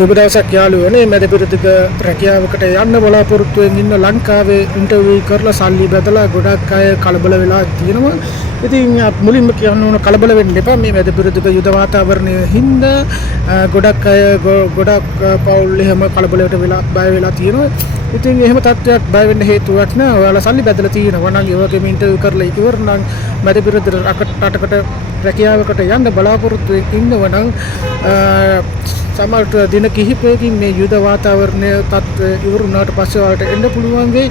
සුබ දවසක් යාළුවනේ මැද පෙරදිග රැකියාවකට යන්න බලාපොරොත්තු වෙමින් ඉන්න ලංකාවේ ඉන්ටර්විව් කරලා සල්ලි බදලා ගොඩක් අය කලබල වෙලා තියෙනවා. ඉතින් මුලින්ම කියන්න ඕන කලබල වෙන්න එපා. මේ මැද පෙරදිග යුද වාතාවරණය හින්දා ගොඩක් අය ගොඩක් පවුල් එහෙම කලබලයට වෙලා බය වෙලා තියෙනවා. ඉතින් එහෙම තත්ත්වයක් බය වෙන්න හේතුවක් නෑ. ඔයාලා සල්ලි බදලා තියෙනවා නම් ඒ වගේම ඉන්ටර්විව් කරලා ඉවර නම් මැද පෙරදිග රටකට රැකියාවකට යන්න බලාපොරොත්තු ඉන්නව නම් සමහර දින කිහිපයකින් මේ යුද වාතාවරණය තත්ත්වය ඉවර වුණාට පස්සේ ඔයාලට එන්න පුළුවන් වෙයි.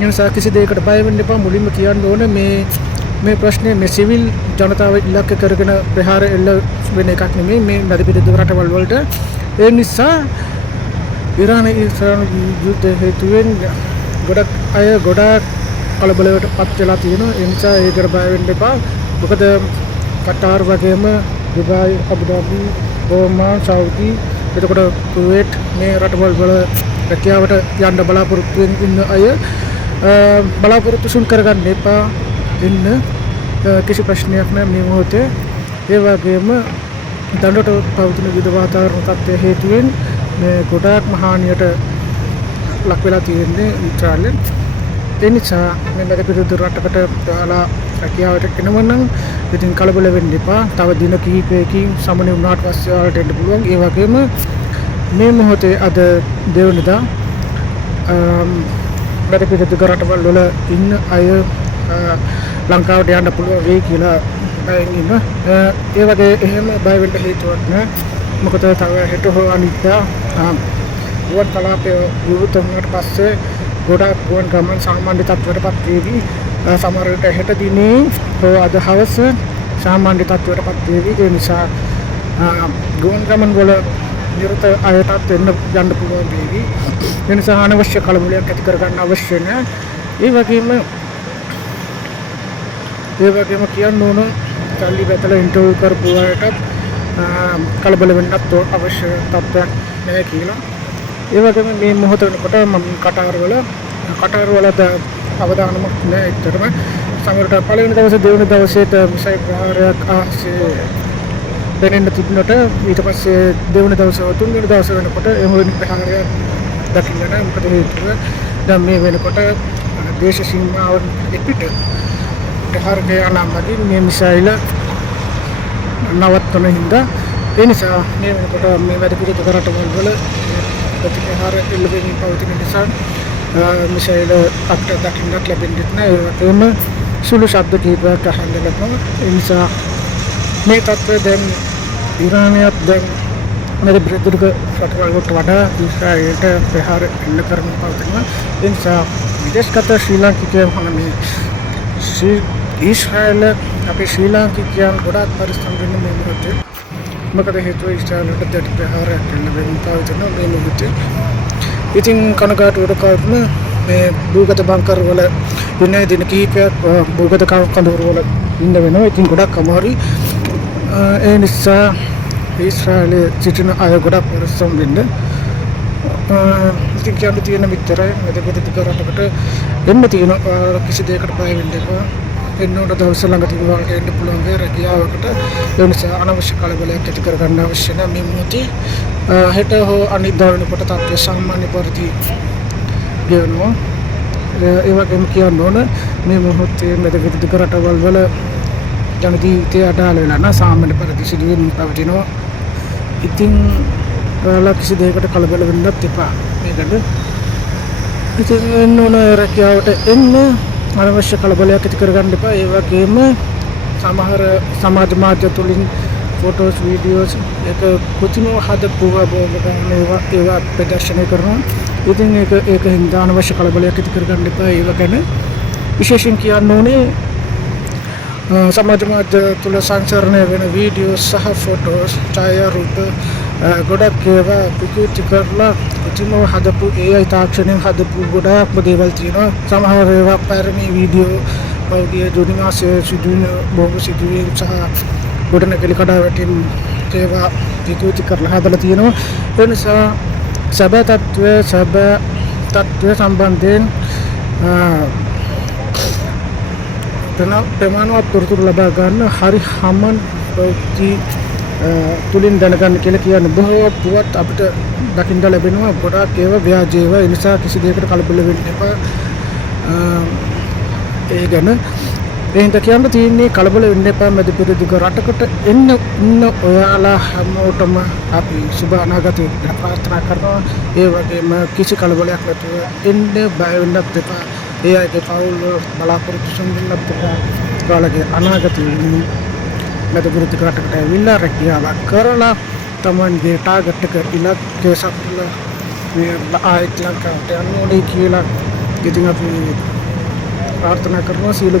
ඒ නිසා කිසි දෙයකට බය වෙන්න එපා. මුලින්ම කියන්න ඕන මේ ප්‍රශ්නේ මේ සිවිල් ජනතාව ඉලක්ක කරගෙන ප්‍රහාර එල්ල වෙන එකක් නෙමෙයි මේ මැද පෙරදිග රටවල් වලට. ඒ නිසා ඉරාන යුද්ධ හේතුවෙන් ගොඩක් අය ගොඩක් කලබලයට පත් වෙලා තියෙනවා. ඒ නිසා ඒකට බය වෙන්න එපා. මොකද කටාර් වගේම දුබායි, අබුදාබි, ඕමාන්, සෞදි, එතකොට කුවේට් මේ රටවල් වල රැකියාවට යන්න බලාපොරොත්තු වෙන අය බලාපොරොත්තු සුන් කරගන්න එපා. ඉන්න කිසි ප්‍රශ්නයක් නැහැ මේ මොහොතේ. ඒ වගේම දඬුවට පවතින විවිධ වාතාවරණ තත්ත්වය හේතුවෙන් මේ ගොඩාක් මහානියට ලක් වෙලා තියෙන්නේ ඉස්රායලෙන්. ඒ නිසා මේ මැද පෙරදිග රටකට දාලා රැකියාවට එනවා නම් ඉතින් කලබල වෙන්න එපා. තව දින කිහිපයකින් සමනය වුණාට පස්සේ ඔයාලට එන්න පුළුවන්. ඒ වගේම මේ මොහොතේ අද දෙවනිදා මැද පෙරදිග රටවල් වල ඉන්න අය ලංකාවට යන්න පුළුවන් වෙයි කියලා බයෙන් ඉන්න. ඒ වගේ එහෙම බය වෙන්න හේතුවක් නැහැ. මොකද තව හෙට හෝ අනිද්දා ගුවන් කලාපය විවෘත වුණාට පස්සේ ගොඩක් ගුවන් ගමන් සාමාන්‍ය තත්ත්වයටපත් වේවි. සමහර විට හෙට දිනේ හෝ අද හවස සාමාන්‍ය තත්ත්වයටපත් වේවි. ඒ නිසා ගුවන් ගමන් වල නිරත අයටත් යන්න පුළුවන් වේවි. ඒ නිසා අනවශ්‍ය කලබලයක් ඇති කරගන්න අවශ්‍ය නැහැ. ඒ වගේම කියන්න ඕන සල්ලි බැතලා ඉන්ටර්විව් කරපු අයටත් කලබල වෙන්නත් අවශ්‍ය තත්ත්වයක් නැහැ කියලා. ඒ වගේම මේ මොහොත වෙනකොට මම කටාර් වල අවදානමක් නැහැ. ඇත්තටම සමහරට පළවෙනි දවසේ දෙවෙනි දවසේට මිසයිල් ප්‍රහාරයක් ආසේ දැනෙන්න තිබුණට ඊට පස්සේ දෙවෙනි දවසේ තුන්වෙනි දවසේ වෙනකොට එහෙම වෙන ප්‍රහාරයක් දකින්න නැහැ. මොකද හේතුව දැන් මේ වෙනකොට දේශ සීමාවන් එපිට ප්‍රහාර කරනවාදී මේ මිසයිල් නවත්තන හින්දා. ඒ නිසා මේ වෙනකොට මේ වැඩ පිළිවෙල රටවල් වල ප්‍රතිහාර එල්ලෙමින් පවතින නිසා මිසයිල් අපට දකින්නට ලැබෙන්නේ නැහැ. ඒකම සුළු ශබ්ද කිහිපයක් අහන්න ලැබෙනවා. ඒ නිසා මේ තත්ත්වය දැන් ඉරානයත් දැන් මැද පෙරදිග රටවල් වලට වඩා ඉස්රායලට ප්‍රහාර එල්ල කරන පවතිනවා. ඒ නිසා විදේශගත ශ්‍රී ලාංකිකයන් මේ ඉස්රායල අපේ ශ්‍රී ලාංකිකයන් ගොඩාක් පරිස්සම් වෙන්න මේ මොහොතේ. මොකද හේතුව ඉස්රායලට දැඩි ප්‍රහාරයක් එල්ල වෙමින් පවතිනවා මේ මොහොතේ. ඉතින් කනගාටුවට කාරණා මේ භූගත බංකර් වල දින කිහිපයක් භූගත කඳවුරු වල ඉන්න වෙනවා. ඉතින් ගොඩක් අමාරුයි. ඒ නිසා ඉස්රායලයේ සිටින අය ගොඩක් පරිස්සම් වෙන්න. ඉතින් කියන්න තියෙන විතරයි මැද පෙරදිග රටකට එන්න තියෙන කිසි දෙයකට බය වෙන්න එපා. එන්න උඩ දවස් ළඟ තිබුණා එන්න පුළුවන් වේ රැකියාවකට. ඒ නිසා අනවශ්‍ය කලබලයක් ඇති කරගන්න අවශ්‍ය නැහැ මේ මොහොතේ. හෙට හෝ අනිද්දා වෙනකොට තත්ත්වය සාමාන්‍ය පරිදි ගෙවනවා. ඒ වගේම කියන්න ඕන මේ මොහොතේ මැද පෙරදිග රටවල් වල ජන ජීවිතය අඩාල වෙලා නැ සාමාන්‍ය පරිදි සිදුවෙමින් පවතිනවා. ඉතින් ඔයාලා කිසි දෙයකට කලබල වෙන්නත් එපා මේකට. ඉතින් එන්න ඕන රැකියාවට එන්න අනවශ්‍ය කලබලයක් ඇති කරගන්න එපා. ඒ වගේම සමහර සමාජ මාධ්‍ය තුලින් ෆොටෝස් වීඩියෝස් එක කෘත්‍රිමව හදපු ඒවා ප්‍රදර්ශනය කරනවා. ඉතින් ඒක හින්දා අනවශ්‍ය කලබලයක් ඇති කරගන්න එපා. ඒව ගැන විශේෂයෙන් කියන්න ඕනේ සමාජ මාධ්‍ය තුල සංචාරණය වෙන වීඩියෝ සහ ෆොටෝස් ඡායාරූප ගොඩක් ඒවා විකෘති කරලා කෘත්‍රිමව හදපු AI තාක්ෂණයෙන් හදපු ගොඩාක්ම දේවල් තියෙනවා. සමහර ඒවා පැරණි වීඩියෝ පෞද්ගලික ජොනිමාසේ සිදුවෙන බොහෝ සිදුවීම් සහ ගොඩනැගිලි කඩාවැටීම් ඒවා විකෘති කරලා හදලා තියෙනවා. ඒ නිසා සැබෑ තත්ත්වය සම්බන්ධයෙන් ප්‍රමාණවත් තොරතුරු ලබා ගන්න හරි හමන් තුලින් දැනගන්න කියලා කියන බොහෝ පුවත් අපිට දකින්න ලැබෙනවා. ගොඩාක් ඒවා ව්‍යාජ ඒවා. ඒ නිසා කිසි දෙයකට කලබල වෙන්න එපා. ඒ ගැන එහෙනම් කියන්න තියෙන්නේ කලබල වෙන්න එපා. මැද පෙරදිග රටකට එන්න ඉන්න ඔයාලා හැමෝටම අපි සුබ අනාගතයක් ගැන ප්‍රාර්ථනා කරනවා. ඒ වගේම කිසි කලබලයක් නැතුව එන්න බය වෙන්නත් එපා. ඒ අයගේ පවුල් බලාපොරොත්තු සම්බන්ධත් එපා. ඔයාලගේ අනාගතය මැද පෙරදිග රටකට ඇවිල්ලා රැකියාවක් කරලා තමන්ගේ ටාගට් එක ඉලක්කය සපුරලා මේ ආයෙත් ලංකාවට යන්න ඕනේ කියලා ඉතින් අපි ප්‍රාර්ථනා කරනවා. සියලු